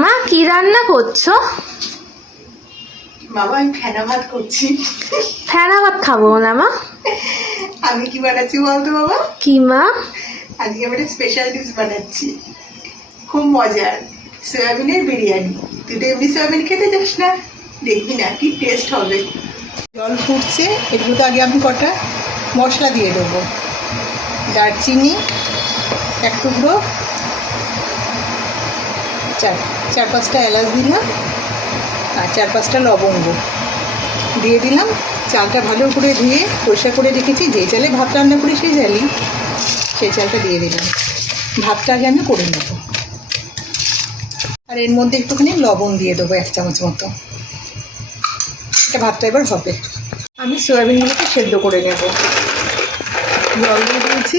মা কি রান্না করছ? বাবা আমি ফেনা ভাত করছি। ফেনা ভাত খাব না মা? আমি কি বানাচ্ছি বলতো বাবা কি মা? আজকে আমি একটা স্পেশাল ডিশ বানাচ্ছি। খুব মজার। সয়াবিনের বিরিয়ানি। তুই তো এমনি সয়াবিন খেতে যাস না। দেখবি না কি টেস্ট হবে। জল ফুটছে এগুলো তো আগে আমি কটা মশলা দিয়ে দেবো। দারচিনি এক টুকরো। চার চার পাঁচটা এলাচ দিলাম আর চার পাঁচটা লবঙ্গ। দিয়ে দিলাম, চালটা ভালো করে ধুয়ে পরিষ্কার করে রেখেছি। যে চালে ভাত রান্না করি সেই চালই, সেই চালটা দিয়ে দিলাম। ভাতটা আগে আমি করে নেব। আর এর মধ্যে একটুখানি লবণ দিয়ে দেবো এক চামচ মতো। এটা ভাতটা এবার হবে। আমি সয়াবিনগুলোকে সেদ্ধ করে নেব। জল দিয়ে দিয়েছি।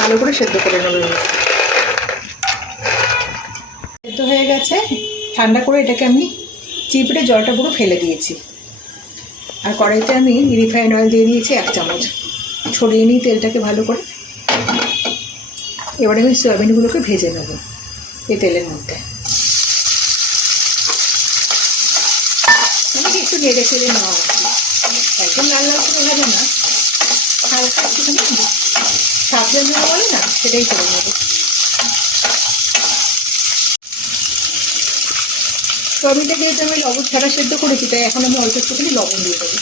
ভালো করে সেদ্ধ করে নেব। সেদ্ধ হয়ে গেছে। ঠান্ডা করে এটাকে আমি চিপড়ে জলটা পুরো ফেলে দিয়েছি। আর কড়াইতে আমি রিফাইন অয়েল দিয়ে দিয়েছি এক চামচ। ছড়িয়ে নিই তেলটাকে ভালো করে এবারে আমি সয়াবিনগুলোকে ভেজে নেব এই তেলের মধ্যে। একটু নেড়ে ফেলে নেওয়া একদম লাল লাল করে হবে না, হালকা একটুখানি সাবজা নেওয়া বলে না, সেটাই করে নেব। সয়াবিনটা যেহেতু আমি লবণ ছাড়া সেদ্ধ করেছি, তাই এখন আমি অল্প একটুখানি লবণ দিয়ে দেবো।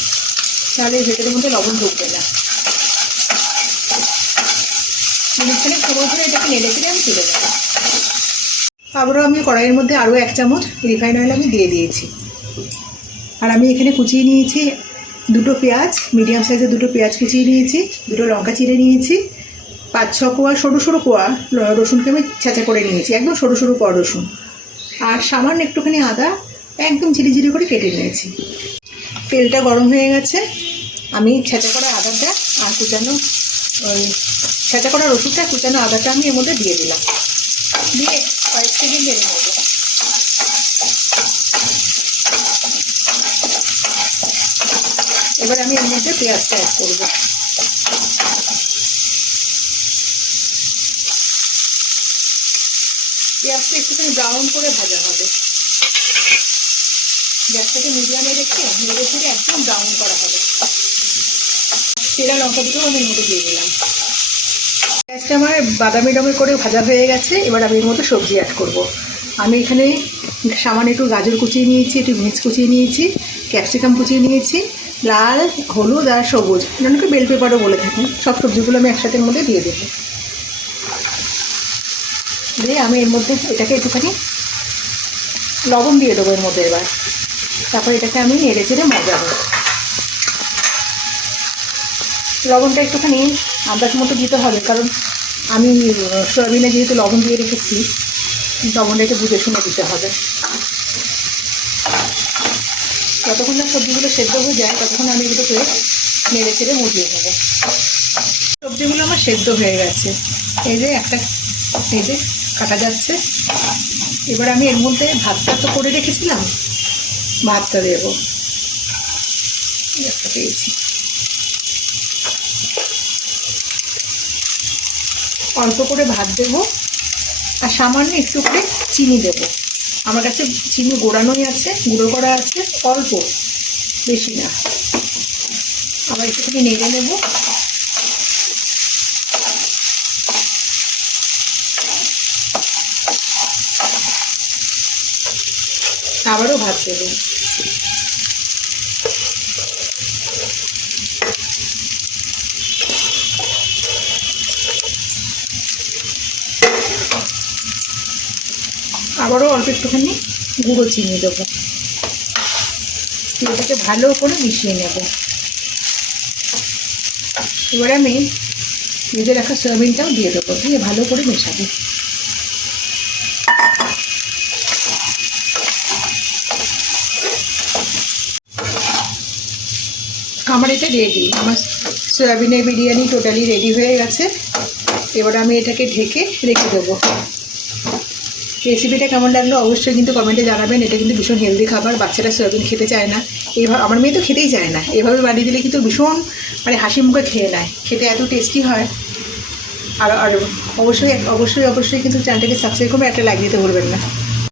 তাহলে ভেতরের মধ্যে লবণ ঢুকবে না। মিনিটখানে সময় ধরে এটাকে নেড়ে ফেলে আমি তুলে নেব। আবারও আমি কড়াইয়ের মধ্যে আরও এক চামচ রিফাইন অয়েল আমি দিয়ে দিয়েছি। আর আমি এখানে কুচিয়ে নিয়েছি দুটো পেঁয়াজ, মিডিয়াম সাইজের দুটো পেঁয়াজ কুচিয়ে নিয়েছি, দুটো লঙ্কা চিড়ে নিয়েছি, পাঁচ ছ কোয়া সরু সরু কোয়া রসুনকে আমি ছেঁচা করে নিয়েছি, একদম সরু সরু কোয়া রসুন। আর সামান্য একটুখানি আদা একদম ঝিরি ঝিরি করে কেটে নিয়েছি। তেলটা গরম হয়ে গেছে। আমি ছেঁচা করা আদাটা আর কুচানো, ওই ছেঁচা করা রসুনটা, কুচানো আদাটা আমি এর মধ্যে দিয়ে দিলাম। দিয়ে কয়েক সেকেন্ড নেড়ে নেব। এবার আমি এর মধ্যে পেঁয়াজটা অ্যাড করব। পেঁয়াজটা একটুখানি ব্রাউন করে ভাজা হবে। গ্যাসটাকে মিডিয়ামে রেখে নেড়ে ফিরে একদম ব্রাউন করা হবে। সেরা লঙ্কা দুটো আমি এর মধ্যে দিয়ে দিলাম। গ্যাসটা আমার বাদামি রঙের করে ভাজা হয়ে গেছে, এবার আমি এর মধ্যে সবজি অ্যাড করব। আমি এখানে সামান্য একটু গাজর কুচিয়ে নিয়েছি, একটু মিক্স কুচিয়ে নিয়েছি ক্যাপসিকাম কুচিয়ে নিয়েছি, লাল, হলুদ আর সবুজ। অনেকে বেল পেপারও বলে থাকেন সব সবজিগুলো আমি একসাথে মধ্যে দিয়ে দেবো। দিয়ে আমি এর মধ্যে এটাকে একটুখানি লবণ দিয়ে দেবো এর মধ্যে এবার। তারপর এটাকে আমি নেড়ে চেড়ে মজাবো। লবণটা একটুখানি আন্দাজ মতো দিতে হবে, কারণ আমি সয়াবিনে যেহেতু লবণ দিয়ে রেখেছি, লবণটা একটু বুঝে শুনে দিতে হবে। যতক্ষণ না সবজিগুলো সেদ্ধ হয়ে যায়, ততক্ষণ আমি এগুলোকে নেড়ে চেড়ে মুজিয়ে নেব। সবজিগুলো আমার সেদ্ধ হয়ে গেছে। এই যে একটা এই যে কাটা যাচ্ছে। এবার আমি এর মধ্যে ভাতটা তো করে রেখেছিলাম। ভাতটা দেবো। একটা পেয়েছি। অল্প করে ভাত দেবো। আর সামান্য একটু করে চিনি দেবো। আমার কাছে চিনি গোড়ানোই আছে, গুঁড়ো করা আছে, অল্প। বেশি না। আবার একটুখানি নেড়ে নেব। আবারও ভাত দেবো। আবারও অল্প একটুখানি গুঁড়ো চিনি দেবো। এটাকে ভালো করে মিশিয়ে নেব। এবারে আমি ভেজে রাখা সয়াবিনটাও দিয়ে দেবো। দিয়ে ভালো করে মেশাবো। আমার এটা রেডি আমার সয়াবিনের বিরিয়ানি টোটালি রেডি হয়ে গেছে। এবার আমি এটাকে ঢেকে রেখে দেবো। রেসিপিটা কেমন লাগল অবশ্যই কিন্তু কমেন্টে জানাবেন। এটা কিন্তু ভীষণ হেলদি খাবার, বাচ্চারা সয়াবিন খেতে চায় না। এইভাবে আমার মেয়ে তো খেতেই চায় না। এভাবে বানিয়ে দিলে কিন্তু ভীষণ মানে হাসি মুখে খেয়ে নেয়। খেতে এত টেস্টি হয়। আর আর অবশ্যই অবশ্যই অবশ্যই কিন্তু চ্যানেলটাকে সাবস্ক্রাইব করবে একটা লাইক দিতে ভুলবেন না।